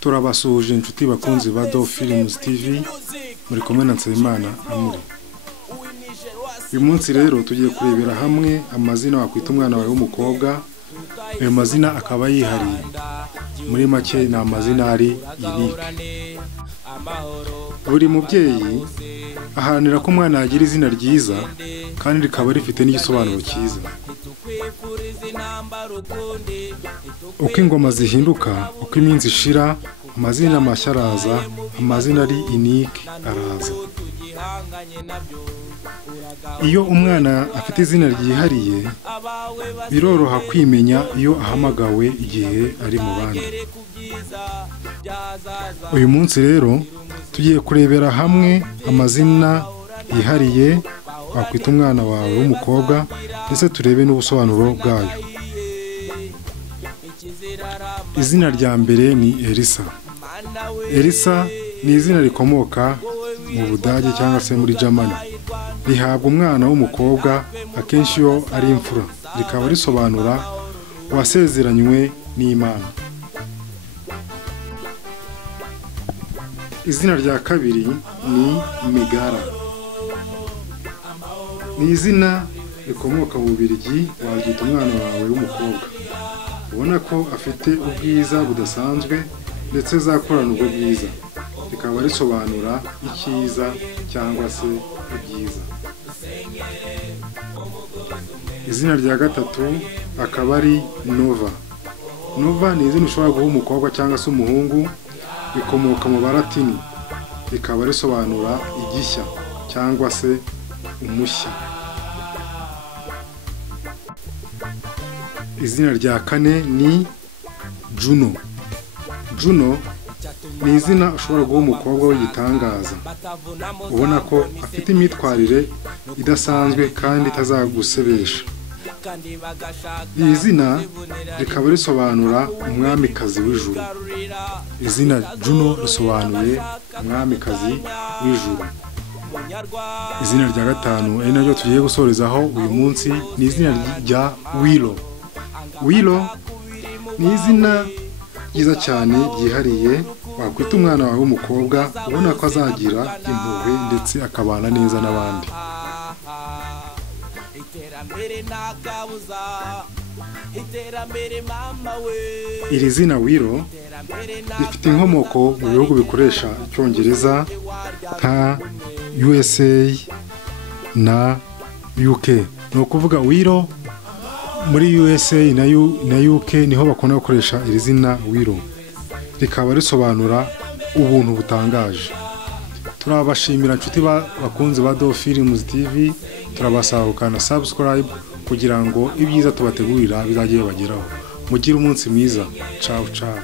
turabasuhuje inshuti bakunzi ba Do Films TV muri kumwe na Nsabimana Amuri. Uyu munsi rero tugiye kurebera hamwe amazina wakwita umwana wawe w'umukobwa. Ayo mazina akaba yihariye, muri make ni amazina ari unique. Buri mubyeyi aharanira ko umwana yagira izina ryiza kandi rikaba rifite n'igisobanuro cyiza. Uko ingoma zihinduka, uko iminsi ishira, amazina mashya araza, amazina ari unique araza. Iyo umwana afite izina ryihariye, biroroha kwimenya iyo ahamagawe igihe ari mu bandi. Uyu munsi rero tugiye kurebera hamwe amazina yihariye wakwita umwana wawe w'umukobwa, ndetse turebe n'ubusobanuro bwayo. Izina rya mbere ni Elisa. Elisa ni izina rikomoka mu Budage cyangwa se muri Germany. Rihabwa umwana w'umukobwa akenshi iyo ari imfura, rikaba risobanura wasezeranywe n'Imana. Izina rya kabiri ni Megara. Ni izina rikomoka mu Bubiligi, waryita umwana wawe w'umukobwa. Ubona ko afite ubwiza budasanzwe ndetse zakorana ubwo bwiza, rikaba risobanura icyiza cyangwa se ibyiza. Izina rya gatatu akaba ari Nova. Nova ni izina ushobora guha umukobwa cyangwa se umuhungu, rikomoka mu Balatini, rikaba risobanura igishya cyangwa se umushya. Izina rya kane ni Juno. Juno ni izina ushobora guha umukobwa w'igitangaza, ubona ko afite imyitwarire idasanzwe kandi itazagusebesha. Iri zina rikaba risobanura umwamikazi w'ijuru. Izina Juno risobanuye umwamikazi w'ijuru. Izina rya gatanu ari naryo tugiye gusorezaho uyu munsi ni izina rya Willow. Willow ni izina ryiza cyane ryihariye wakwita umwana wawe w'umukobwa, ubona ko azagira impuhwe ndetse akabana neza n'abandi. Iri zina Willow rifite inkomoko mu bihugu bikoresha Icyongereza nka USA na UK. Ni ukuvuga Willow muri USA na UK niho bakunda gukoresha iri zina Willow, rikaba risobanura ubuntu butangaje. Turabashimira inshuti bakunzi ba Do Films TV, turabasaba gukanda subscribe kugira ngo ibyiza tubategurira bizajye bageraho. Mugire umunsi mwiza. Ciao ciao.